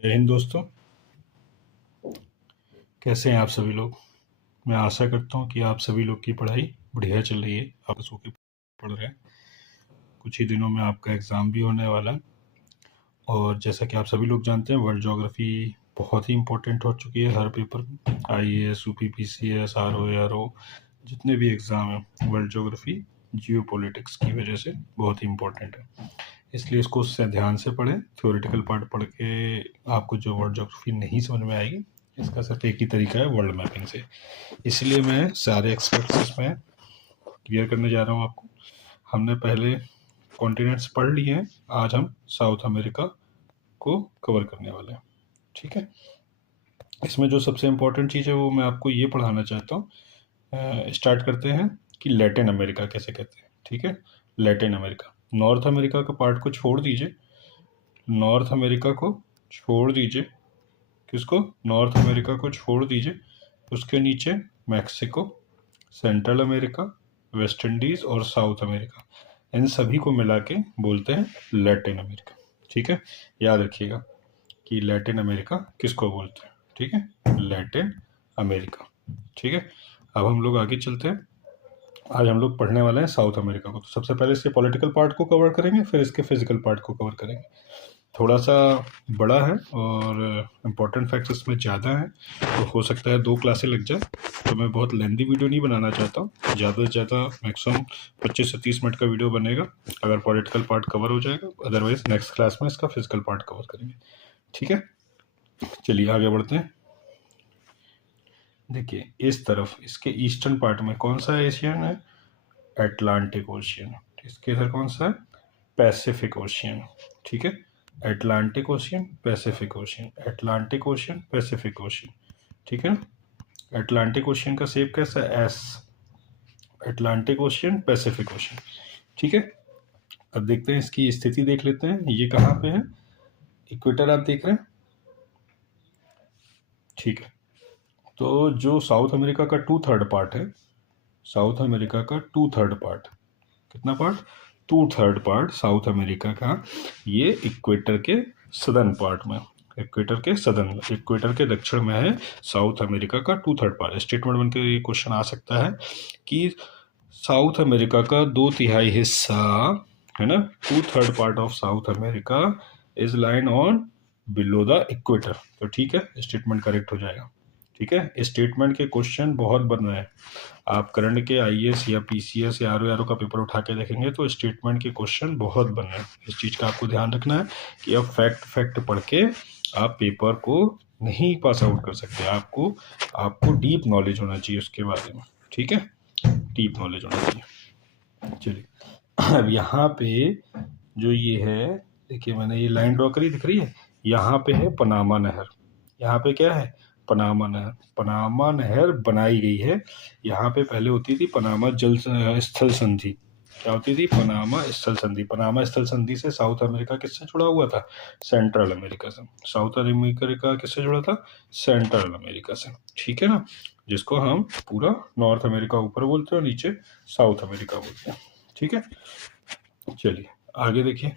जय हिंद दोस्तों। कैसे हैं आप सभी लोग। मैं आशा करता हूँ कि आप सभी लोग की पढ़ाई बढ़िया चल रही है, आप सो के पढ़ रहे हैं। कुछ ही दिनों में आपका एग्ज़ाम भी होने वाला है और जैसा कि आप सभी लोग जानते हैं वर्ल्ड ज्योग्राफी बहुत ही इम्पोर्टेंट हो चुकी है हर पेपर में। IAS, UPPCS, RO, जितने भी एग्ज़ाम हैं वर्ल्ड ज्योग्राफी जियो पॉलिटिक्स की वजह से बहुत ही इम्पोर्टेंट है। इसलिए इसको उससे ध्यान से पढ़ें। थ्योरेटिकल पार्ट पढ़ के आपको जो वर्ल्ड ज्योग्राफी नहीं समझ में आएगी, इसका सिर्फ एक ही तरीका है, वर्ल्ड मैपिंग से। इसलिए मैं सारे एक्सपेक्ट्स इसमें क्लियर करने जा रहा हूँ आपको। हमने पहले कॉन्टिनेंट्स पढ़ लिए हैं, आज हम साउथ अमेरिका को कवर करने वाले हैं। ठीक है, इसमें जो सबसे इम्पोर्टेंट चीज़ है वो मैं आपको ये पढ़ाना चाहता हूँ। स्टार्ट करते हैं कि लैटिन अमेरिका कैसे कहते हैं। ठीक है, लैटिन अमेरिका, नॉर्थ अमेरिका का पार्ट को छोड़ दीजिए, नॉर्थ अमेरिका को छोड़ दीजिए। किसको? नॉर्थ अमेरिका को छोड़ दीजिए। उसके नीचे Mexico, central America, West Indies और साउथ अमेरिका, इन सभी को मिला के बोलते हैं लैटिन अमेरिका। ठीक है, याद रखिएगा कि लैटिन अमेरिका किसको बोलते हैं। ठीक है, लैटिन अमेरिका। ठीक है, अब हम लोग आगे चलते हैं। आज हम लोग पढ़ने वाले हैं साउथ अमेरिका को। तो सबसे पहले इसके पॉलिटिकल पार्ट को कवर करेंगे, फिर इसके फिजिकल पार्ट को कवर करेंगे। थोड़ा सा बड़ा है और इम्पोर्टेंट फैक्ट्स इसमें ज़्यादा हैं, तो हो सकता है 2 क्लासें लग जाए। तो मैं बहुत लेंदी वीडियो नहीं बनाना चाहता हूँ, ज़्यादा से ज़्यादा मैक्सिमम 25 से 30 मिनट का वीडियो बनेगा अगर पॉलिटिकल पार्ट कवर हो जाएगा। अदरवाइज नेक्स्ट क्लास में इसका फिजिकल पार्ट कवर करेंगे। ठीक है, चलिए आगे बढ़ते हैं। देखिए इस तरफ इसके ईस्टर्न पार्ट में कौन सा एशियन है? Atlantic ocean. इसके इधर कौन सा है? Pacific ocean. ठीक है, Atlantic ocean, Pacific ocean, Atlantic ocean, Pacific ocean. ठीक है ना, एटलांटिक ओशियन का शेप कैसा है? S. Atlantic ocean, Pacific ocean. ठीक है, अब देखते हैं इसकी स्थिति देख लेते हैं। ये कहाँ पे है? इक्वेटर आप देख रहे हैं। ठीक है, तो जो साउथ अमेरिका का 2/3 पार्ट है, साउथ अमेरिका का 2/3 पार्ट, कितना पार्ट? 2/3 पार्ट साउथ अमेरिका का, ये इक्वेटर के सदर्न पार्ट में, इक्वेटर के सदर्न, इक्वेटर के दक्षिण में है साउथ अमेरिका का 2/3 पार्ट। स्टेटमेंट बनकर ये क्वेश्चन आ सकता है कि साउथ अमेरिका का 2/3 हिस्सा है ना, 2/3 part of south America is line on below the equator. तो ठीक है, स्टेटमेंट करेक्ट हो जाएगा। ठीक है, स्टेटमेंट के क्वेश्चन बहुत बन रहे हैं। आप करंट के IAS या PCS या RO का पेपर उठा के देखेंगे तो स्टेटमेंट के क्वेश्चन बहुत बन रहे हैं। इस चीज़ का आपको ध्यान रखना है कि अब फैक्ट पढ़ के आप पेपर को नहीं पास आउट कर सकते। आपको डीप नॉलेज होना चाहिए उसके बारे में। ठीक है, डीप नॉलेज होना चाहिए। चलिए अब यहाँ पे जो ये है, देखिए मैंने ये लाइन ड्रॉ करी, दिख रही है। यहाँ पे है पनामा नहर। यहाँ पे क्या है? पनामा नहर। पनामा नहर बनाई गई है। यहाँ पे पहले होती थी पनामा जल स्थल संधि। क्या होती थी? पनामा स्थल संधि। पनामा स्थल संधि से साउथ अमेरिका किससे जुड़ा हुआ था? सेंट्रल अमेरिका से। साउथ अमेरिका किससे जुड़ा था? सेंट्रल अमेरिका से। ठीक है ना, जिसको हम पूरा नॉर्थ अमेरिका ऊपर बोलते हैं और नीचे साउथ अमेरिका बोलते हैं। ठीक है, चलिए आगे देखिए।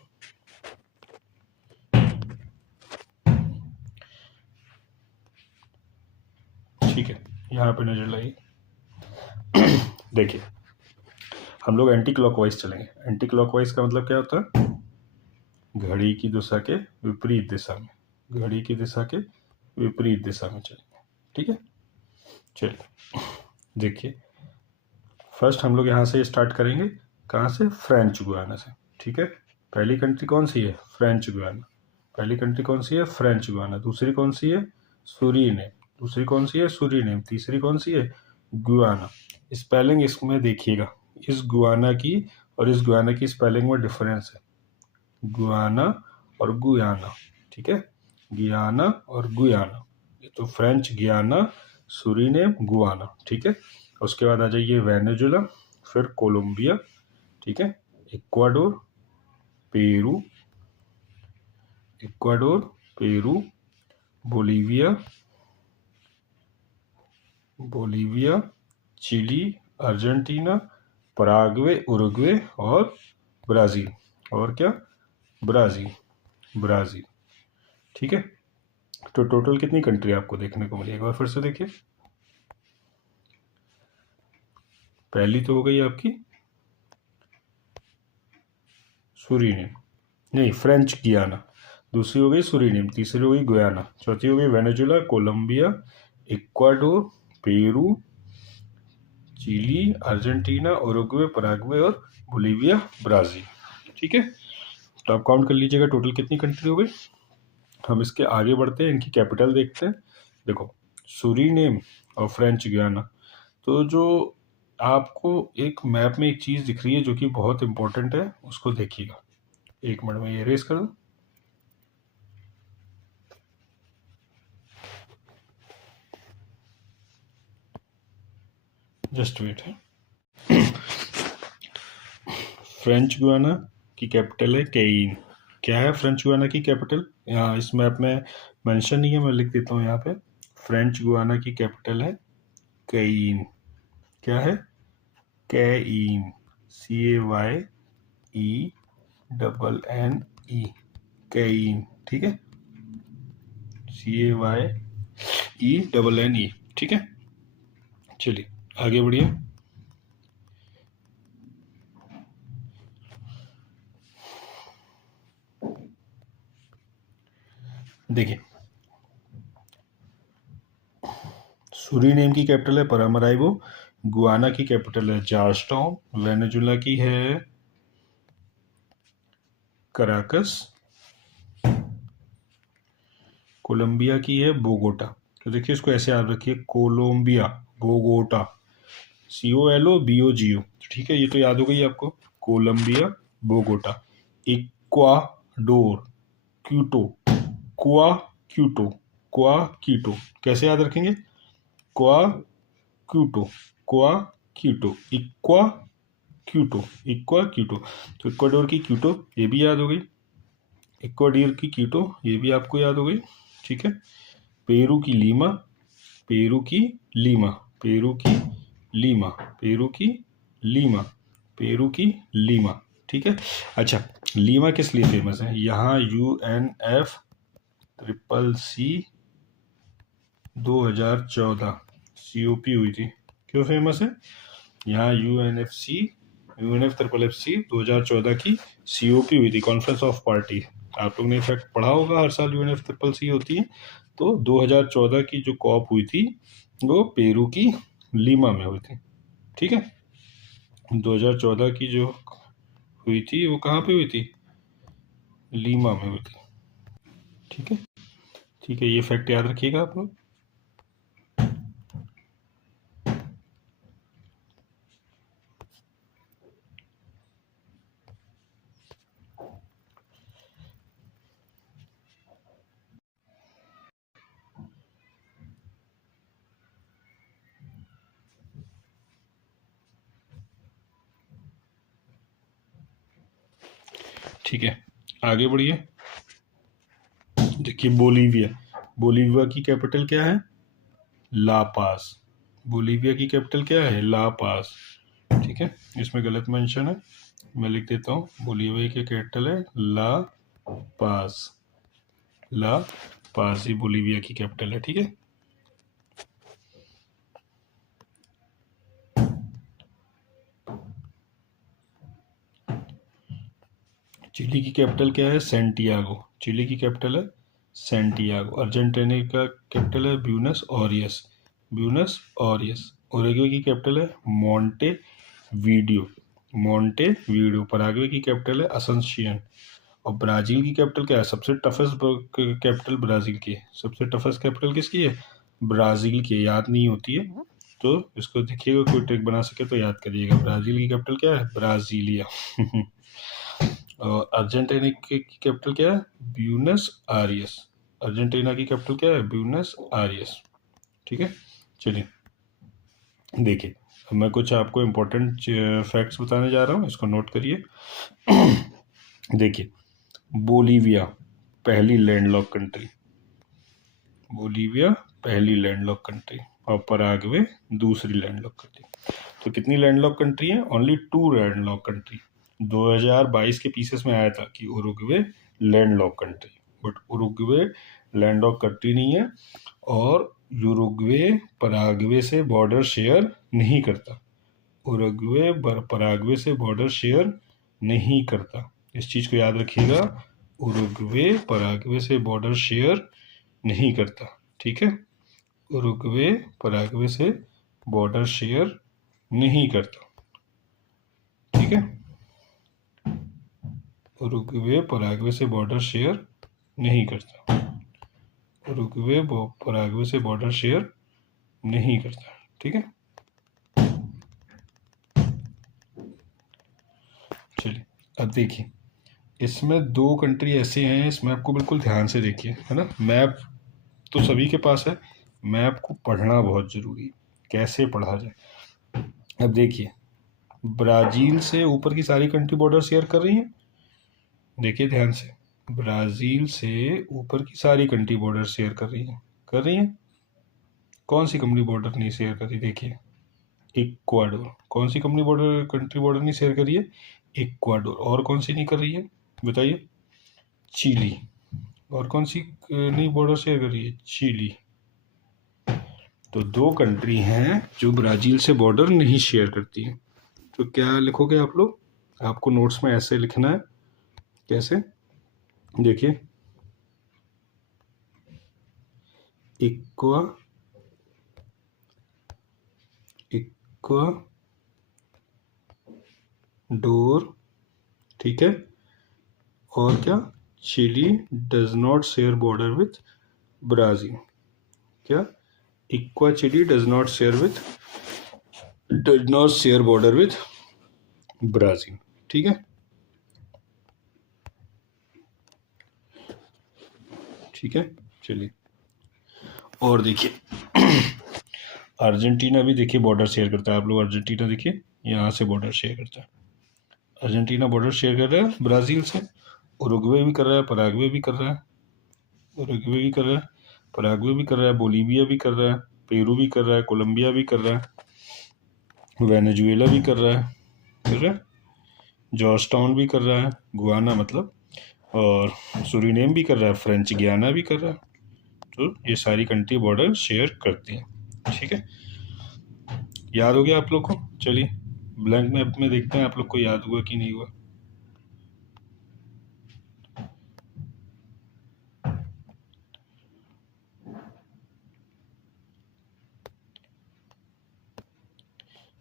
ठीक है, यहाँ पे नजर लगाइए। देखिए हम लोग एंटी क्लॉकवाइज चलेंगे। एंटी क्लॉकवाइज का मतलब क्या होता है? घड़ी की दिशा के विपरीत दिशा में, घड़ी की दिशा के विपरीत दिशा में चलेंगे। ठीक है, चलिए देखिए फर्स्ट हम लोग यहाँ से स्टार्ट करेंगे। कहाँ से? फ्रेंच गुयाना से। ठीक है, पहली कंट्री कौन सी है? French Guiana. पहली कंट्री कौन सी है? French Guiana. दूसरी कौन सी है? सूरीनेम। दूसरी कौन सी है? सूरीनेम। तीसरी कौन सी है? गुयाना। स्पेलिंग इसमें देखिएगा, इस गुयाना की और इस गुयाना की स्पेलिंग में डिफरेंस है। गुयाना और गुयाना। ठीक है, गियाना और गुयाना। तो फ्रेंच गियाना, सूरीनेम, गुयाना। ठीक है, उसके बाद आ जाइए वेनेजुला, फिर कोलंबिया। ठीक है, Ecuador, Peru, Ecuador, Peru, Bolivia, Bolivia, Chile, Argentina, Paraguay, Uruguay और ब्राज़ील। और क्या? Brazil, Brazil. ठीक है, तो टोटल कितनी कंट्री आपको देखने को मिली, एक बार फिर से देखिए। पहली तो हो गई आपकी सूरीनेम, नहीं फ्रेंच गियाना, दूसरी हो गई सूरीनेम, तीसरी हो गई गुयाना, चौथी हो गई Venezuela, Colombia, Ecuador, Peru, Chile, Argentina, Uruguay, Paraguay और बोलीविया, ब्राज़ील। ठीक है, तो आप काउंट कर लीजिएगा टोटल कितनी कंट्री हो गई। हम इसके आगे बढ़ते हैं, इनकी कैपिटल देखते हैं। देखो सूरीनेम और फ्रेंच गुयाना, तो जो आपको एक मैप में एक चीज़ दिख रही है जो कि बहुत इंपॉर्टेंट है, उसको देखिएगा। एक मिनट में ये रेस कर दो। जस्ट वेट है। फ्रेंच गुयाना की कैपिटल है केइन। क्या है फ्रेंच गुयाना की कैपिटल, यहाँ इस मैप में मेंशन नहीं है, मैं लिख देता हूँ यहाँ पे। फ्रेंच गुयाना की कैपिटल है केइन। क्या है, केइन, CAYENNE, केइन। ठीक है, CAYENNE। ठीक है, चलिए आगे बढ़िए। देखिए सूरीनेम की कैपिटल है परामराइबो, गुआना की कैपिटल है जॉर्जटाउन, वेनेजुला की है कराकस, कोलंबिया की है बोगोटा। तो देखिए इसको ऐसे याद रखिए, कोलंबिया, बोगोटा, COLOBOGO। ठीक है, ये तो याद हो गई आपको, कोलंबिया, बोगोटा, इक्वाडोर, क्यूटो, क्वा क्यूटो, क्वा क्यूटो। कैसे याद रखेंगे, क्वा क्यूटो, क्वा क्यूटो, इक्वा क्यूटो, इक्वा क्यूटो। तो इक्वाडोर की क्यूटो ये भी याद हो गई, इक्वाडोर की क्यूटो ये भी आपको याद हो गई। ठीक है, पेरू की लीमा, पेरू की लीमा, पेरू की लीमा, पेरू की लीमा, पेरू की लीमा। ठीक है, अच्छा लीमा किस लिए फेमस है, यहाँ UNFCCC 2014 COP हुई थी, क्यों फेमस है, यहाँ UNFCCC 2014 की COP हुई थी, कॉन्फ्रेंस ऑफ पार्टी। आप लोग ने इफेक्ट पढ़ा होगा, हर साल UNFCCC होती है। तो 2014 की जो कॉप हुई थी वो पेरू की लीमा में हुई थी। ठीक है, 2014 की जो हुई थी वो कहाँ पे हुई थी, लीमा में हुई थी। ठीक है, ठीक है, ये फैक्ट याद रखिएगा आप लोग। ठीक है, आगे बढ़िए। देखिए बोलीविया, बोलीविया की कैपिटल क्या है, ला पास। बोलीविया की कैपिटल क्या है, ला पास। ठीक है, इसमें गलत मेंशन है, मैं लिख देता हूँ, बोलीविया की कैपिटल है ला पास, ला पास ही बोलीविया की कैपिटल है। ठीक है, चिली की कैपिटल क्या है, सैंटियागो, चिली की कैपिटल है सैंटियागो। अर्जेंटीना का कैपिटल है Buenos aureus, Buenos aureus. Uruguay की कैपिटल है Monte video, Monte video. Paraguay की कैपिटल है असंसियन। और ब्राज़ील की कैपिटल क्या है, सबसे टफेस्ट कैपिटल ब्राज़ील की है, सबसे टफेस्ट कैपिटल किसकी है, ब्राज़ील की। याद नहीं होती है तो इसको देखिएगा, कोई ट्रिक बना सके तो याद करिएगा। ब्राज़ील की कैपिटल क्या है, ब्राज़ीलिया। और अर्जेंटीना की कैपिटल क्या है, ब्यूनस आयर्स, अर्जेंटीना की कैपिटल क्या है, ब्यूनस आयर्स। ठीक है, चलिए देखिए मैं कुछ आपको इम्पोर्टेंट फैक्ट्स बताने जा रहा हूँ, इसको नोट करिए। देखिए बोलीविया पहली लैंडलॉक कंट्री, बोलीविया पहली लैंडलॉक कंट्री, और पराग्वे दूसरी लैंडलॉक कंट्री। तो कितनी लैंडलॉक कंट्री है, ओनली 2 लैंडलॉक कंट्री। 2022 के पीसेस में आया था कि Uruguay landlock country, but Uruguay land lock country नहीं है, और यूरुग्वे पराग्वे से बॉर्डर शेयर नहीं करता। उरुग्वे पराग्वे से बॉर्डर शेयर नहीं करता, इस चीज़ को याद रखिएगा। उरुग्वे पराग्वे से बॉर्डर शेयर नहीं करता, ठीक है। उरुग्वे पराग्वे से बॉर्डर शेयर नहीं करता, ठीक है। उरुग्वे पराग्वे से बॉर्डर शेयर नहीं करता, उरुग्वे पराग्वे से बॉर्डर शेयर नहीं करता, ठीक है। चलिए अब देखिए, इसमें 2 कंट्री ऐसे हैं, इस मैप को बिल्कुल ध्यान से देखिए, है ना। मैप तो सभी के पास है, मैप को पढ़ना बहुत ज़रूरी है। कैसे पढ़ा जाए, अब देखिए, ब्राज़ील से ऊपर की सारी कंट्री बॉर्डर शेयर कर रही हैं। देखिए ध्यान से, ब्राज़ील से ऊपर की सारी कंट्री बॉर्डर शेयर कर रही हैं। कौन सी कंट्री बॉर्डर नहीं शेयर कर रही? देखिए, इक्वाडोर। कौन सी कंट्री बॉर्डर नहीं शेयर कर रही है? इक्वाडोर। और कौन सी नहीं कर रही है बताइए? चिली। और कौन सी नहीं बॉर्डर शेयर कर रही है? चिली। तो 2 कंट्री हैं जो ब्राज़ील से बॉर्डर नहीं शेयर करती है। तो क्या लिखोगे आप लोग? आपको नोट्स में ऐसे लिखना है। कैसे? देखिए, इक्वाडोर, ठीक है। और क्या? Chile does not share border with Brazil. क्या? Chile does not share border with Brazil, ठीक है। ठीक है, चलिए और देखिए, अर्जेंटीना भी देखिए बॉर्डर शेयर करता है। आप लोग अर्जेंटीना देखिए, यहाँ से बॉर्डर शेयर करता है। अर्जेंटीना बॉर्डर शेयर कर रहा है ब्राज़ील से। उरुग्वे भी कर रहा है, पराग्वे भी कर रहा है, उरुग्वे भी कर रहा है, पराग्वे भी कर रहा है, बोलीविया भी कर रहा है, पेरू भी कर रहा है, कोलंबिया भी कर रहा है, वेनेजुएला भी कर रहा है, जॉर्ज टाउन भी कर रहा है, गुआना मतलब, और सुरीनेम भी कर रहा है, फ्रेंच गियाना भी कर रहा है। तो ये सारी कंट्री बॉर्डर शेयर करती हैं, ठीक है। याद हो गया आप लोग को? चलिए ब्लैंक मैप में देखते हैं आप लोग को याद हुआ कि नहीं हुआ।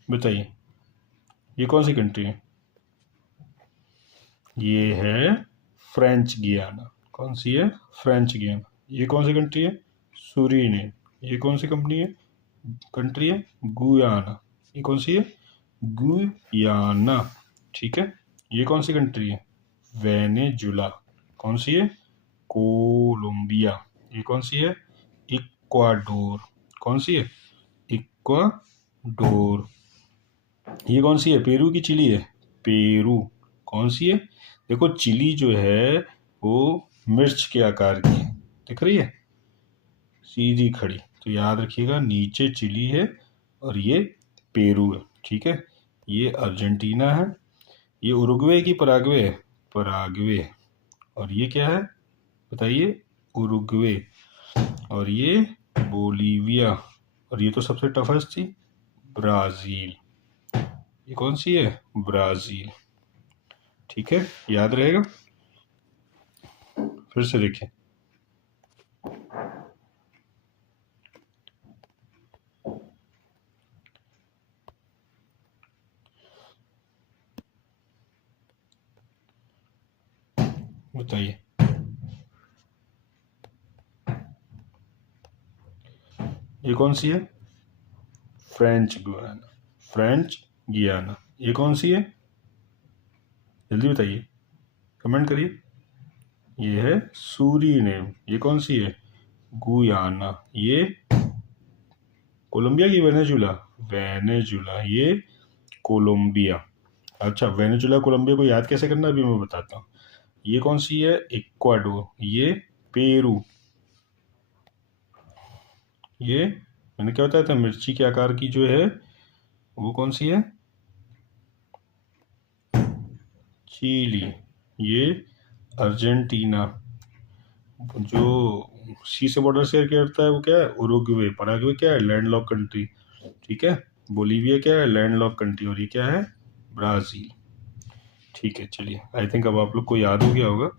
बताइए, ये कौन सी कंट्री है? ये है फ्रेंच गियाना। कौन सी है? फ्रेंच गियाना। ये कौन सी कंट्री है? सूरीनेम। ये कौन सी कंट्री है? गुयाना। ये कौन सी है? गुयाना, ठीक है। ये कौन सी कंट्री है? वेनेजुला। कौन सी है? कोलंबिया। ये कौन सी है? इक्वाडोर। कौन सी है? इक्वाडोर। ये कौन सी है? पेरू की चिली है? पेरू। कौन सी है? देखो, चिली जो है वो मिर्च के आकार की है, दिख रही है सीधी खड़ी। तो याद रखिएगा, नीचे चिली है और ये पेरू है, ठीक है। ये अर्जेंटीना है, ये उरुग्वे की पराग्वे है? पराग्वे। और ये क्या है बताइए? उरुग्वे। और ये बोलीविया। और ये तो सबसे टफेस्ट थी, ब्राज़ील। ये कौन सी है? ब्राज़ील, ठीक है। याद रहेगा? फिर से देखें, बताइए। ये कौन सी है? French Guiana. फ्रेंच गियाना। ये कौन सी है? जल्दी बताइए, कमेंट करिए। ये है सूरीनेम। ये कौन सी है? गुयाना। ये कोलंबिया की वेनेजुला? वेनेजुला। ये कोलंबिया। अच्छा, वेनेजुला कोलंबिया को याद कैसे करना है अभी मैं बताता हूँ। ये कौन सी है? इक्वाडोर। ये पेरू। ये मैंने क्या बताया था? मिर्ची के आकार की जो है वो कौन सी है? चिली। ये अर्जेंटीना। जो सी से बॉर्डर शेयर करता है वो क्या है, उरुग्वे। पराग्वे क्या है, लैंडलॉक कंट्री, ठीक है। बोलीविया क्या है, लैंडलॉक कंट्री, और ये क्या है, ब्राज़ील। ठीक है, चलिए आई थिंक अब आप लोग को याद हो गया होगा।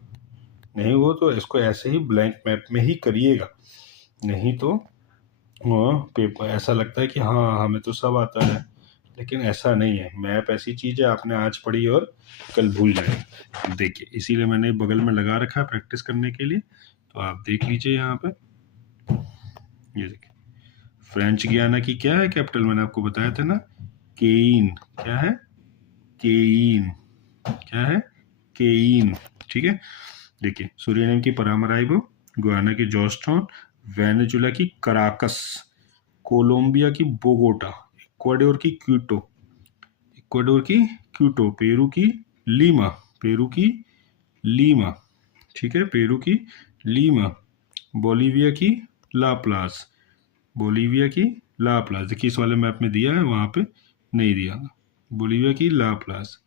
नहीं हो तो इसको ऐसे ही ब्लैंक मैप में ही करिएगा, नहीं तो पेपर ऐसा लगता है कि हाँ हमें तो सब आता है, लेकिन ऐसा नहीं है। मैप ऐसी चीज़ है, आपने आज पढ़ी और कल भूल जाए। देखिए इसीलिए मैंने बगल में लगा रखा है प्रैक्टिस करने के लिए, तो आप देख लीजिए यहाँ पे। ये देखिए, फ्रेंच गियाना की क्या है कैपिटल, मैंने आपको बताया था ना, केइन। क्या है, केइन। क्या है, केइन, ठीक है। देखिए सूरीनेम की परामराइबो, गुयाना की जॉर्जटाउन, वेनेजुला की कराकस, कोलंबिया की बोगोटा, इक्वाडोर की क्यूटो, पेरू की लीमा, ठीक है, पेरू की लीमा, बोलीविया की लाप्लास, देखिए इस वाले मैप में दिया है, वहां पे नहीं दिया, बोलीविया की लाप्लास,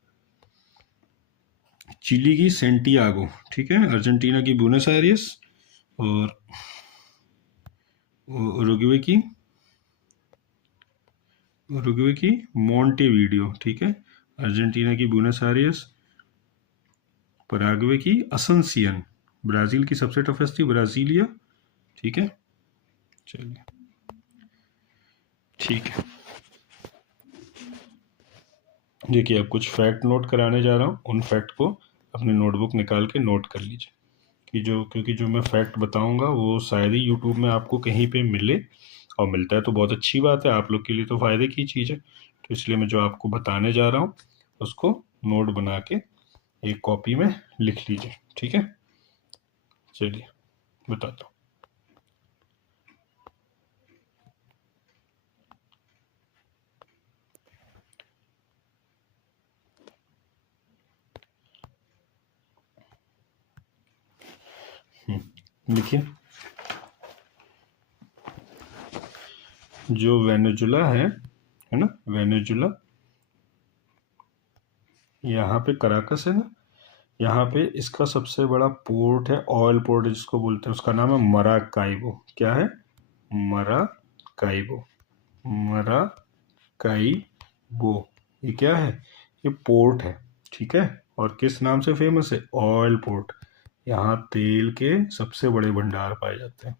चिली की सेंटियागो, ठीक है, अर्जेंटीना की ब्यूनस आयर्स, और उरुग्वे की मोंटेवीडियो, ठीक है, अर्जेंटीना की ब्यूनस आयर्स, पराग्वे की असंसियन, ब्राजील की सबसे टफेस्ट थी ब्राजीलिया, ठीक है। चलिए ठीक है, देखिए अब कुछ फैक्ट नोट कराने जा रहा हूँ, उन फैक्ट को अपनी नोटबुक निकाल के नोट कर लीजिए कि क्योंकि जो मैं फैक्ट बताऊंगा वो शायद ही यूट्यूब में आपको कहीं पे मिले, और मिलता है तो बहुत अच्छी बात है, आप लोग के लिए तो फ़ायदे की चीज़ है। तो इसलिए मैं जो आपको बताने जा रहा हूँ उसको नोट बना के एक कॉपी में लिख लीजिए, ठीक है। चलिए बताता हूँ। देखिए जो वेनेजुला है ना, वेनेजुला, यहाँ पे कराकस है ना, यहाँ पे इसका सबसे बड़ा पोर्ट है, ऑयल पोर्ट जिसको बोलते हैं, उसका नाम है मराकाइबो। क्या है, मराकाइबो, मराकाइबो। ये क्या है, ये पोर्ट है, ठीक है। और किस नाम से फेमस है, ऑयल पोर्ट। यहाँ तेल के सबसे बड़े भंडार पाए जाते हैं,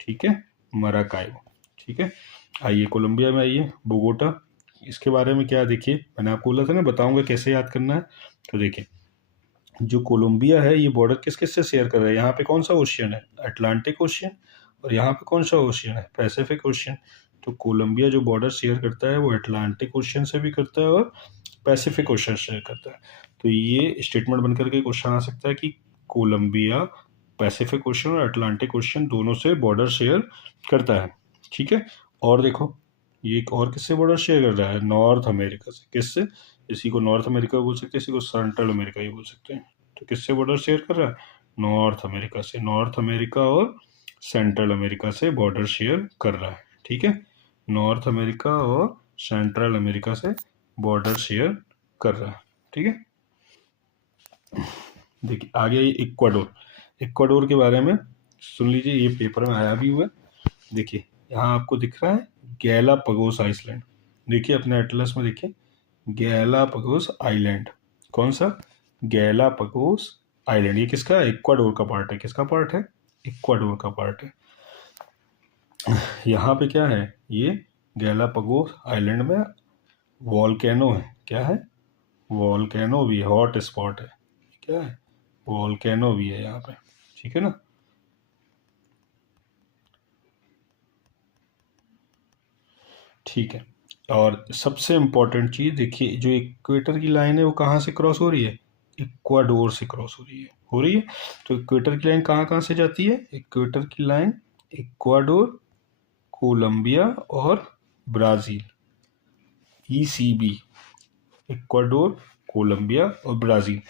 ठीक है, मराकाइबो, ठीक है। आइए कोलंबिया में, आइए बोगोटा, इसके बारे में क्या, देखिए मैंने आपको बोला था ना बताऊंगा कैसे याद करना है। तो देखिए जो कोलंबिया है ये बॉर्डर किस किस से शेयर कर रहा है, यहाँ पे कौन सा ओशियन है, अटलांटिक ओशियन, और यहाँ पे कौन सा ओशियन है, पैसिफिक ओशियन। तो कोलंबिया जो बॉर्डर शेयर करता है वो अटलांटिक ओशियन से भी करता है और पैसिफिक ओशियन से करता है। तो ये स्टेटमेंट बनकर के क्वेश्चन आ सकता है कि कोलंबिया पैसिफिक ओशियन और अटलांटिक ओशियन दोनों से बॉर्डर शेयर करता है, ठीक है। और देखो ये एक और किससे बॉर्डर शेयर कर रहा है, नॉर्थ अमेरिका से। किससे, इसी को नॉर्थ अमेरिका बोल सकते हैं, इसी को सेंट्रल अमेरिका ही बोल सकते हैं। तो किससे बॉर्डर शेयर कर रहा है, नॉर्थ अमेरिका से, नॉर्थ अमेरिका और सेंट्रल अमेरिका से बॉर्डर शेयर कर रहा है, ठीक है। नॉर्थ अमेरिका और सेंट्रल अमेरिका से बॉर्डर शेयर कर रहा है, ठीक है। देखिए आगे इक्वाडोर, इक्वाडोर के बारे में सुन लीजिए, ये पेपर में आया भी हुआ है। देखिए यहाँ आपको दिख रहा है गैलापागोस आइसलैंड, देखिए अपने एटलस में देखिए गैलापागोस आइलैंड, कौन सा, गैलापागोस आइलैंड। ये किसका है, इक्वाडोर का पार्ट है, किसका पार्ट है, इक्वाडोर का पार्ट है। यहाँ पे क्या है, ये गैलापागोस आइलैंड में वॉल्केनो है, क्या है, वॉल्केनो भी है, हॉट स्पॉट है, क्या है, वॉल्केनो भी है यहाँ पे, ठीक है ना। ठीक है, और सबसे इम्पोर्टेंट चीज़ देखिए, जो इक्वेटर की लाइन है वो कहाँ से क्रॉस हो रही है, इक्वाडोर से क्रॉस हो रही है। तो इक्वेटर की लाइन कहाँ कहाँ से जाती है, इक्वेटर की लाइन इक्वाडोर, कोलंबिया और ब्राज़ील, ECB, इक्वाडोर, कोलंबिया और ब्राज़ील।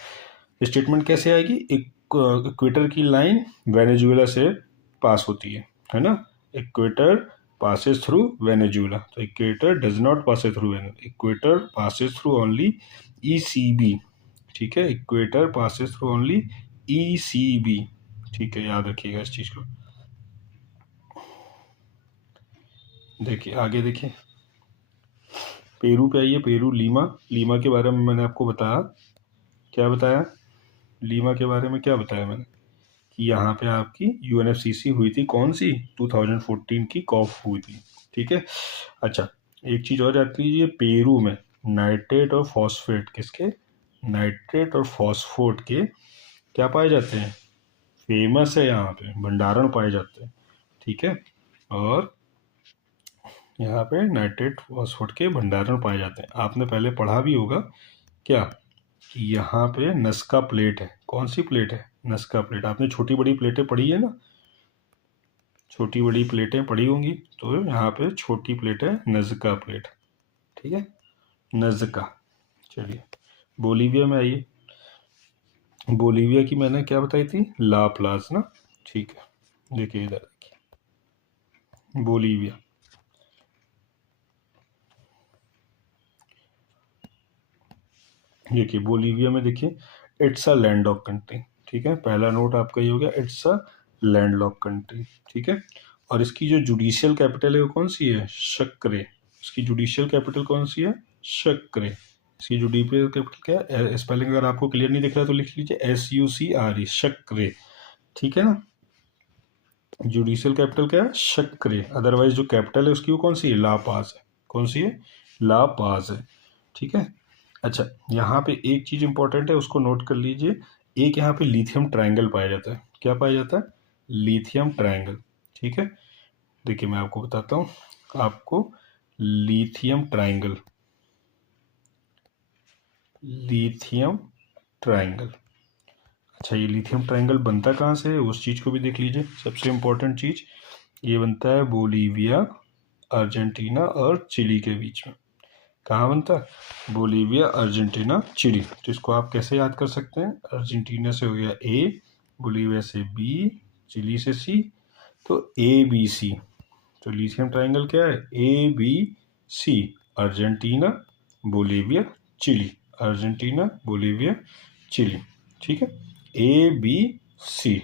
स्टेटमेंट कैसे आएगी, इक्वेटर की लाइन वेनेजुएला से पास होती है ना, equator passes through Venezuela. So equator does not pass through Venezuela. Equator passes through only ECB. ठीक है, equator passes through only ECB, ठीक है, याद रखिएगा इस चीज़ को। देखिए आगे देखिए, पेरू पे आइए, पेरू लीमा। लीमा के बारे में मैंने आपको बताया, क्या बताया, लीमा के बारे में क्या बताया मैंने, कि यहाँ पे आपकी यूएनएफसीसी हुई थी, कौन सी, 2014 की कॉप हुई थी, ठीक है। अच्छा, एक चीज़ और याद कीजिए, पेरू में नाइट्रेट और फॉस्फेट किसके, नाइट्रेट और फॉस्फोट के क्या पाए जाते हैं, फेमस है, यहाँ पे भंडारण पाए जाते हैं, ठीक है। और यहाँ पे नाइट्रेट फॉस्फेट के भंडारण पाए जाते हैं। आपने पहले पढ़ा भी होगा क्या, कि यहाँ पे नस्का प्लेट है, कौन सी प्लेट है, नस्का प्लेट। आपने छोटी बड़ी प्लेटें पढ़ी है ना, छोटी बड़ी प्लेटें पड़ी होंगी, तो यहाँ पे छोटी प्लेट है नज़का प्लेट, ठीक है, नज़का। चलिए बोलीविया में आइए, बोलीविया की मैंने क्या बताई थी, ला प्लाज ना, ठीक है। देखिए इधर देखिए, बोलीविया, देखिए बोलीविया में देखिए, it's a land lock country, ठीक है। पहला नोट आपका ये हो गया, it's a land lock country, ठीक है। और इसकी जो जुडिशियल कैपिटल है वो कौन सी है, शक्रे। इसकी जुडिशियल कैपिटल कौन सी है, शक्रे। इसकी जुडिशियल कैपिटल क्या है, स्पेलिंग अगर आपको क्लियर नहीं दिख रहा तो लिख लीजिए SUCRE, शक्रे, ठीक है ना। जुडिशियल कैपिटल क्या है, शक्रे। अदरवाइज जो कैपिटल है उसकी वो कौन सी है, ला पाज है, कौन सी है, ला पाज है, ठीक है। अच्छा, यहाँ पे एक चीज इंपॉर्टेंट है, उसको नोट कर लीजिए। एक यहाँ पे लिथियम ट्रायंगल पाया जाता है, क्या पाया जाता है, लिथियम ट्रायंगल, ठीक है। देखिए मैं आपको बताता हूँ, आपको लिथियम ट्रायंगल, लिथियम ट्रायंगल। अच्छा, ये लिथियम ट्रायंगल बनता कहाँ से है, उस चीज़ को भी देख लीजिए। सबसे इम्पोर्टेंट चीज़, ये बनता है बोलीविया, अर्जेंटीना और चिली के बीच में। कहाँ बनता है, बोलीविया, अर्जेंटीना, चिली। तो इसको आप कैसे याद कर सकते हैं, अर्जेंटीना से हो गया A, बोलीविया से B, चिली से C, तो ABC। तो लिथियम ट्रायंगल क्या है, ABC, Argentina, Bolivia, Chile, Argentina, Bolivia, Chile, ठीक है। ABC,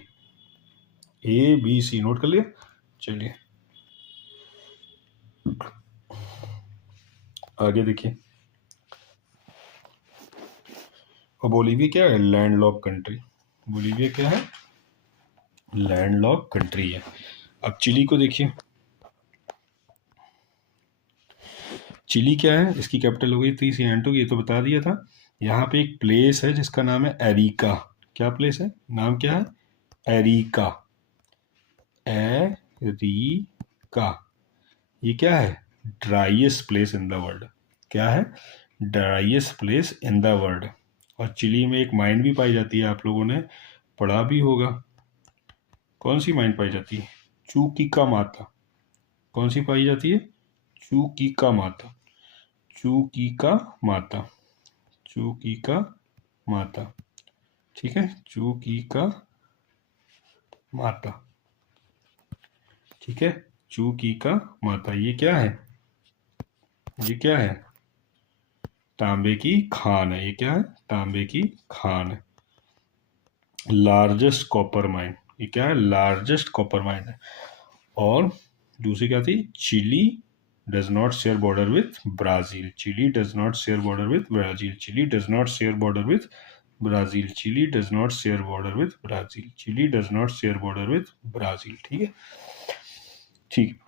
ABC नोट कर लिया। चलिए आगे देखिए, और बोलीविया क्या है, लैंड लॉक कंट्री। बोलीविया क्या है, लैंड लॉक कंट्री है। अब चिली को देखिए, चिली क्या है, इसकी कैपिटल हो गई थी सिएंटो, ये तो बता दिया था। यहाँ पे एक प्लेस है जिसका नाम है एरिका, क्या प्लेस है, नाम क्या है, एरिका, एरिका। ये क्या है, driest place in the world, क्या है, driest place in the world. और चिली में एक माइन भी पाई जाती है, आप लोगों ने पढ़ा भी होगा, कौन सी माइन पाई जाती है, चूकिका माता। कौन सी पाई जाती है, चूकिका माता, चूकिका माता, चूकिका माता, ठीक है, चूकिका माता, ठीक है, चूकिका माता। ये क्या है, ये क्या है, तांबे की खान है, ये क्या है, तांबे की खान है। लार्जेस्ट कॉपर माइन, ये क्या है, लार्जेस्ट कॉपर माइन है। और दूसरी क्या थी, Chile does not share border with Brazil, Chile does not share border with Brazil, Chile does not share border with Brazil, Chile does not share border with Brazil, Chile does not share border with Brazil, ठीक है, ठीक।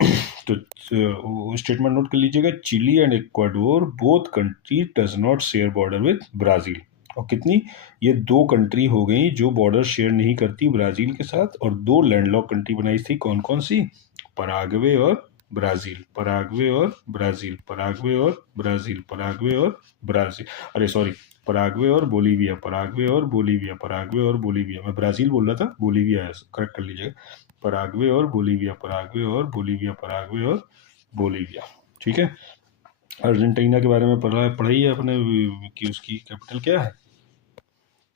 तो statement note कर लीजिएगा, Chile and Ecuador both country does not share border with Brazil. और कितनी, ये दो कंट्री हो गई जो बॉर्डर शेयर नहीं करती ब्राजील के साथ, और दो लैंडलॉक कंट्री बनाई थी, कौन कौन सी, पराग्वे और ब्राजील, पराग्वे और ब्राजील, पराग्वे और ब्राजील, पराग्वे और ब्राजील, अरे सॉरी, पराग्वे और बोलीविया, पराग्वे और बोलीविया, पराग्वे और बोलीविया। मैं ब्राजील बोल रहा था, बोलीविया है, करेक्ट कर लीजिएगा। पराग्वे और बोलीविया, पराग्वे और बोलीविया, पराग्वे और बोलीविया, ठीक है। अर्जेंटीना के बारे में पढ़ाई है अपने, कि उसकी कैपिटल क्या है,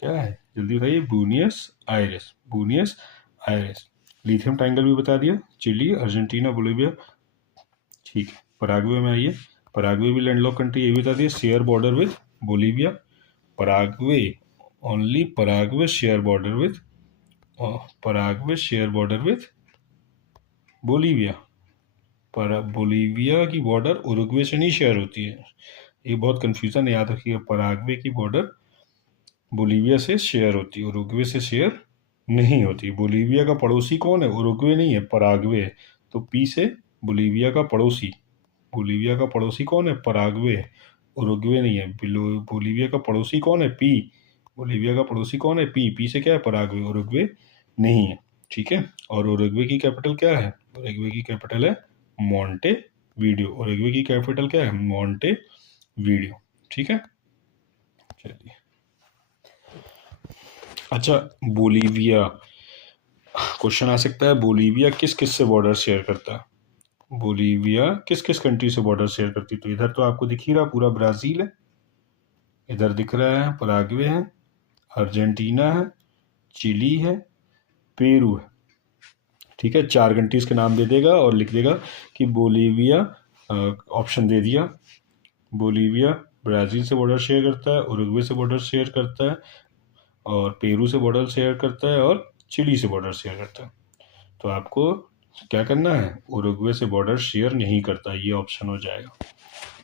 क्या है, जल्दी बताइए, बूनियस आयरेस, बूनियस आयरेस। लिथियम ट्रायंगल भी बता दिया, चिली, अर्जेंटीना, बोलीविया, ठीक है। पराग्वे में आइए, पराग्वे भी लैंडलॉक कंट्री, ये भी बता दिया, share border with Bolivia, Paraguay, only Paraguay share border with, Paraguay share border with Bolivia, पर बोलीविया की बॉर्डर उरुग्वे से नहीं शेयर होती है। ये बहुत कंफ्यूजन, याद रखिएगा। पराग्वे की बॉर्डर बोलीविया से शेयर होती है, उरुग्वे से शेयर नहीं होती। बोलीविया का पड़ोसी कौन है? उरुग्वे नहीं है, पराग्वे है। तो पी से बोलीविया का पड़ोसी, बोलीविया का पड़ोसी कौन है? पराग्वे है, उरुग्वे नहीं है। बोलीविया का पड़ोसी कौन है? पी। बोलीविया का पड़ोसी कौन है? पी। पी से क्या है? पराग्वे, उरुग्वे नहीं है। ठीक है। और उरुग्वे की कैपिटल क्या है? उरुग्वे की कैपिटल है मॉन्टे वीडियो। उरुग्वे की कैपिटल क्या है? Monte video. ठीक है, चलिए। अच्छा, बोलीविया, क्वेश्चन आ सकता है, बोलीविया किस किस से बॉर्डर शेयर करता है? बोलीविया किस किस कंट्री से बॉर्डर शेयर करती है? तो इधर तो आपको दिख ही रहा, पूरा ब्राजील है। इधर दिख रहा है पराग्वे है, अर्जेंटीना है, चिली है, पेरू है। ठीक है, 4 कंट्रीज के नाम दे देगा और लिख देगा कि बोलीविया, ऑप्शन दे दिया। बोलीविया ब्राज़ील से बॉर्डर शेयर करता है, उरुग्वे से बॉर्डर शेयर करता है, और पेरू से बॉर्डर शेयर करता है, और चिली से बॉर्डर शेयर करता है। तो आपको क्या करना है? उरुग्वे से बॉर्डर शेयर नहीं करता, ये ऑप्शन हो जाएगा।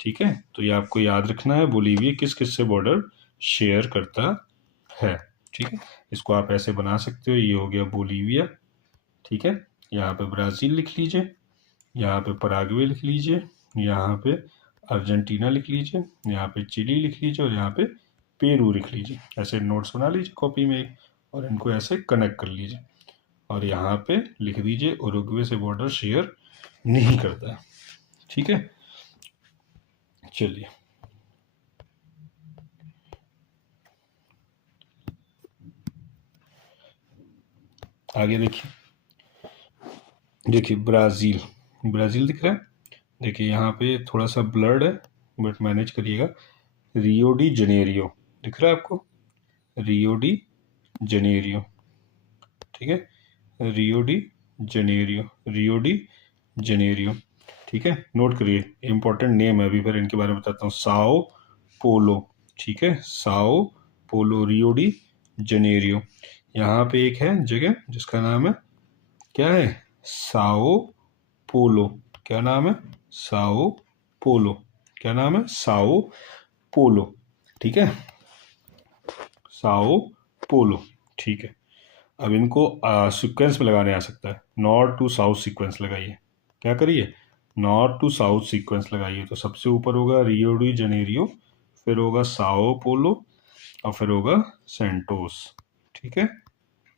ठीक है, तो ये आपको याद रखना है, बोलीविया किस किस से बॉर्डर शेयर करता है। ठीक है, इसको आप ऐसे बना सकते हो, ये हो गया बोलीविया। ठीक है, यहाँ पे ब्राज़ील लिख लीजिए, यहाँ पे पराग्वे लिख लीजिए, यहाँ पे अर्जेंटीना लिख लीजिए, यहाँ पे चिली लिख लीजिए, और यहाँ पे पेरू लिख लीजिए। ऐसे नोट्स बना लीजिए कॉपी में, और इनको ऐसे कनेक्ट कर लीजिए, और यहाँ पे लिख दीजिए उरुग्वे से बॉर्डर शेयर नहीं करता है। ठीक है, चलिए आगे देखिए। देखिए ब्राज़ील, ब्राज़ील दिख रहा है। देखिए यहाँ पे थोड़ा सा ब्लर्ड है, बट मैनेज करिएगा। रियो डी जनेरियो दिख रहा है आपको? Rio de Janeiro. ठीक है, Rio de Janeiro, Rio de Janeiro. ठीक है, नोट करिए, इंपॉर्टेंट नेम है। अभी फिर इनके बारे में बताता हूँ। Sao Paulo. ठीक है, Sao Paulo, Rio de Janeiro. यहाँ पे एक है जगह जिसका नाम है, क्या है? Sao Paulo. क्या नाम है? Sao Paulo. क्या नाम है? Sao Paulo. ठीक है, साओ पोलो। ठीक है, अब इनको सीक्वेंस में लगाने आ सकता है। नॉर्थ टू साउथ सीक्वेंस लगाइए। क्या करिए? नॉर्थ टू साउथ सीक्वेंस लगाइए। तो सबसे ऊपर होगा रियो डी जनेरियो, फिर होगा साओ पोलो, और फिर होगा सेंटोस। ठीक है,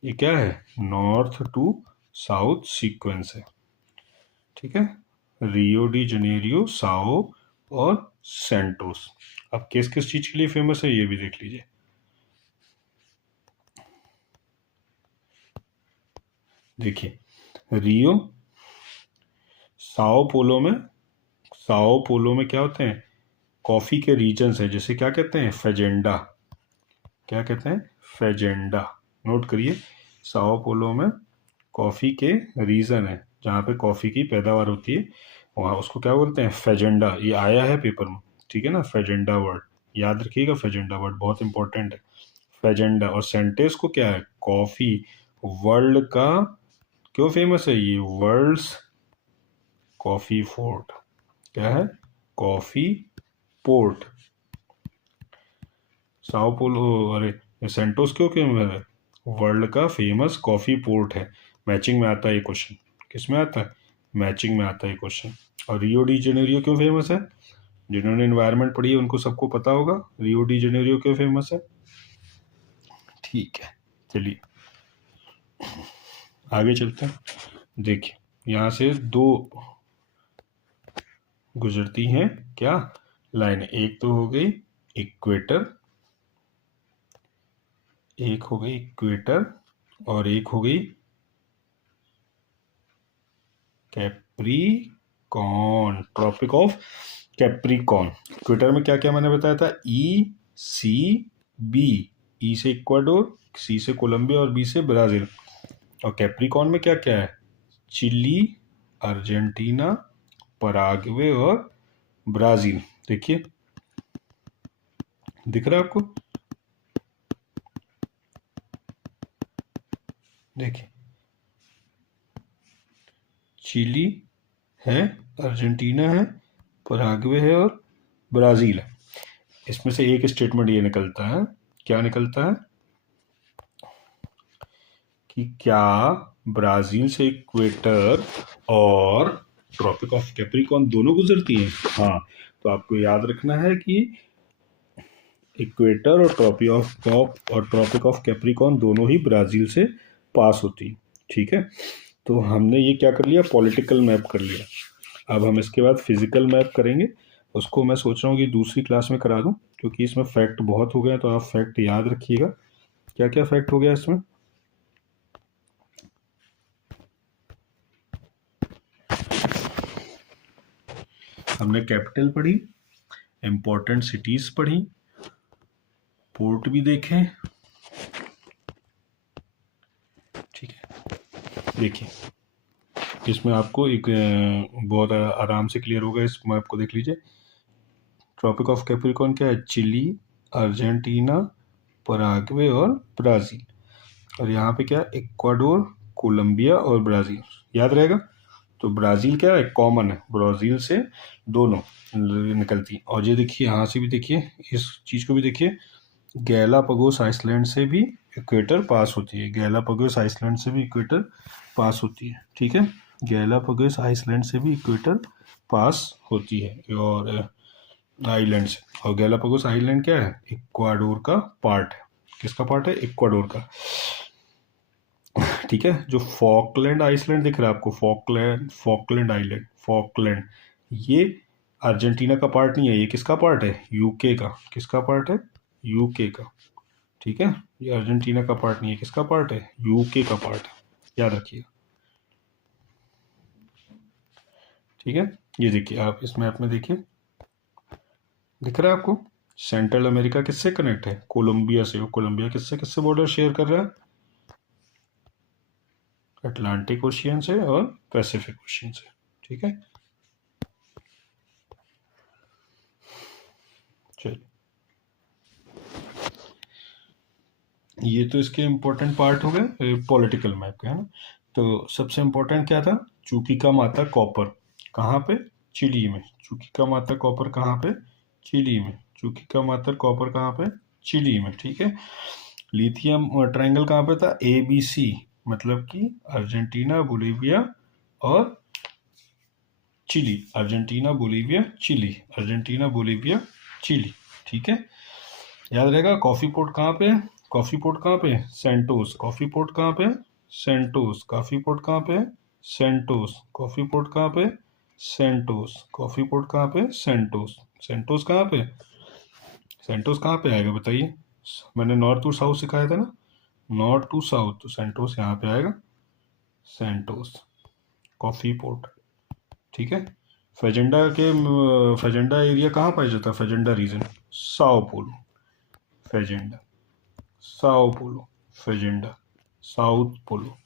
ये क्या है? नॉर्थ टू साउथ सीक्वेंस है। ठीक है, रियो डी जनेरियो, साओ और सेंटोस। अब किस किस चीज के लिए फेमस है ये भी देख लीजिए। देखिए, रियो, साओ पोलो में, साओ पोलो में क्या होते हैं? कॉफी के रीजन्स है, जैसे क्या कहते हैं? फेजेंडा। क्या कहते हैं? फेजेंडा। नोट करिए, साओ पोलो में कॉफी के रीजन है, जहाँ पे कॉफी की पैदावार होती है, वहाँ उसको क्या बोलते हैं? फेजेंडा। ये आया है पेपर में, ठीक है ना? फेजेंडा वर्ड याद रखिएगा, फेजेंडा वर्ड बहुत इंपॉर्टेंट है। फेजेंडा। और सेंटेस को क्या है? कॉफी वर्ल्ड का, क्यों फेमस है ये? World's coffee fort. क्या है? Coffee port. साओ पोलो, अरे सेंटोस क्यों फेमस है? वर्ल्ड का फेमस कॉफी पोर्ट है। मैचिंग में आता है ये क्वेश्चन। किस में आता है? मैचिंग में आता है ये क्वेश्चन। और रियो डी जेनेरियो क्यों फेमस है? जिन्होंने एनवायरनमेंट पढ़ी है उनको सबको पता होगा रियो डी जेनेरियो क्यों फेमस है। ठीक है, चलिए आगे चलते हैं। देखिए यहाँ से दो गुजरती हैं क्या लाइन? एक तो हो गई इक्वेटर, एक हो गई इक्वेटर, और एक हो गई Capricorn, tropic of Capricorn. Equator में क्या क्या मैंने बताया था? ई सी बी। ई से इक्वाडोर, सी से कोलंबिया, और बी से ब्राजील। और कैप्रिकॉन में क्या क्या है? चिली, अर्जेंटीना, पराग्वे और ब्राजील। देखिए, दिख रहा है आपको? देखिए, चिली है, अर्जेंटीना है, पराग्वे है और ब्राज़ील है। इसमें से एक स्टेटमेंट ये निकलता है, क्या निकलता है कि क्या ब्राज़ील से इक्वेटर और ट्रॉपिक ऑफ कैप्रिकॉर्न दोनों गुजरती हैं? हाँ, तो आपको याद रखना है कि इक्वेटर और ट्रॉपिक ऑफ कैप्रिकॉर्न दोनों ही ब्राज़ील से पास होती हैं। ठीक है, तो हमने ये क्या कर लिया, पॉलिटिकल मैप कर लिया। अब हम इसके बाद फिजिकल मैप करेंगे। उसको मैं सोच रहा हूँ कि दूसरी क्लास में करा दूँ, क्योंकि इसमें फैक्ट बहुत हो गए, तो आप फैक्ट याद रखिएगा। क्या क्या फैक्ट हो गया इसमें? हमने कैपिटल पढ़ी, इम्पोर्टेंट सिटीज पढ़ी, पोर्ट भी देखे। ठीक है, देखिए इसमें आपको एक बहुत आराम से क्लियर होगा, इस मैप को देख लीजिए। ट्रॉपिक ऑफ कैप्रिकॉर्न क्या है? चिली, अर्जेंटीना, पराग्वे और ब्राज़ील। और यहाँ पे क्या है? इक्वाडोर, कोलंबिया और ब्राज़ील। याद रहेगा। तो ब्राज़ील क्या है? कॉमन है, ब्राज़ील से दोनों निकलती। और ये देखिए, यहाँ से भी देखिए, इस चीज़ को भी देखिए, गैलापागोस आइसलैंड से भी इक्वेटर पास होती है। गैलापागोस आइसलैंड से भी इक्वेटर पास होती है। ठीक है, गैलापागोस आइसलैंड से भी इक्वेटर पास होती है, और आइलैंड से। और गैलापागोस आइलैंड क्या है? इक्वाडोर का पार्ट है। किसका पार्ट है? इक्वाडोर का। ठीक है, जो फॉकलैंड आइसलैंड दिख रहा है आपको, फॉकलैंड आइलैंड, फॉकलैंड, ये अर्जेंटीना का पार्ट नहीं है। ये किसका पार्ट है? यूके का। किसका पार्ट है? यूके का। ठीक है, ये अर्जेंटीना का पार्ट नहीं है। किसका पार्ट है? यूके का पार्ट है, याद रखिएगा। ठीक है, ये देखिए, आप इस मैप में देखिए, दिख रहा है आपको सेंट्रल अमेरिका किससे कनेक्ट है? कोलंबिया से। कोलंबिया किससे किससे बॉर्डर शेयर कर रहा है? अटलांटिक ओशियन से और पैसिफिक ओशियन से। ठीक है, चलिए, ये तो इसके इम्पोर्टेंट पार्ट हो गए पॉलिटिकल मैप के, है ना। तो सबसे इम्पोर्टेंट क्या था? चुकीका माता कॉपर कहाँ पे? चिली में। चुकीका माता कॉपर कहाँ पे? चिली में। चुकीका माता कॉपर कहाँ पे? चिली में। ठीक है, लिथियम ट्रायंगल कहाँ पे था? ABC, मतलब कि अर्जेंटीना, बोलीविया और Chile. Argentina, Bolivia, Chile. Argentina, Bolivia, Chile. ठीक है, याद रहेगा। कॉफी पोर्ट कहाँ पे है? कॉफी पोर्ट कहाँ पे है? सेंटोस। कॉफी पोर्ट कहाँ पे है? सेंटोस। कॉफी पोर्ट कहाँ पे है? सेंटोस। कॉफी पोर्ट कहाँ पे? सेंटोस। कॉफी पोर्ट कहाँ पे? सेंटोस। सेंटोस कहाँ पे? सेंटोस कहाँ पे आएगा बताइए? मैंने नॉर्थ टू साउथ सिखाया था ना, नॉर्थ टू साउथ, तो सेंटोस यहाँ पे आएगा। Santos, coffee port. ठीक है, फेजेंडा एरिया कहाँ पाया जाता है? फेजेंडा रीजन, साओ पोलो। फेजेंडा, साओ पोलो, फेजेंडा, साउथ पोलो,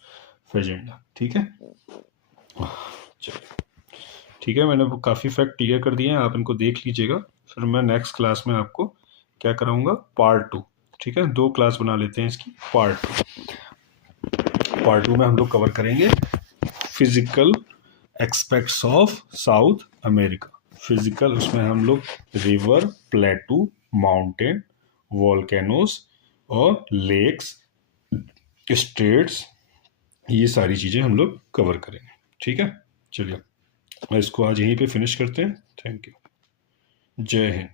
फेजेंडा। ठीक है, चलिए, ठीक है, मैंने काफ़ी फैक्ट क्लियर कर दिए हैं, आप इनको देख लीजिएगा। फिर मैं नेक्स्ट क्लास में आपको क्या कराऊंगा? पार्ट 2। ठीक है, 2 क्लास बना लेते हैं इसकी। पार्ट 2 में हम लोग कवर करेंगे physical aspects of south America. Physical, उसमें हम लोग रिवर, प्लेटू, माउंटेन, वॉल्केनोस और लेक्स, स्टेट्स, ये सारी चीज़ें हम लोग कवर करेंगे। ठीक है, चलिए, इसको आज यहीं पे फिनिश करते हैं। थैंक यू, जय हिंद।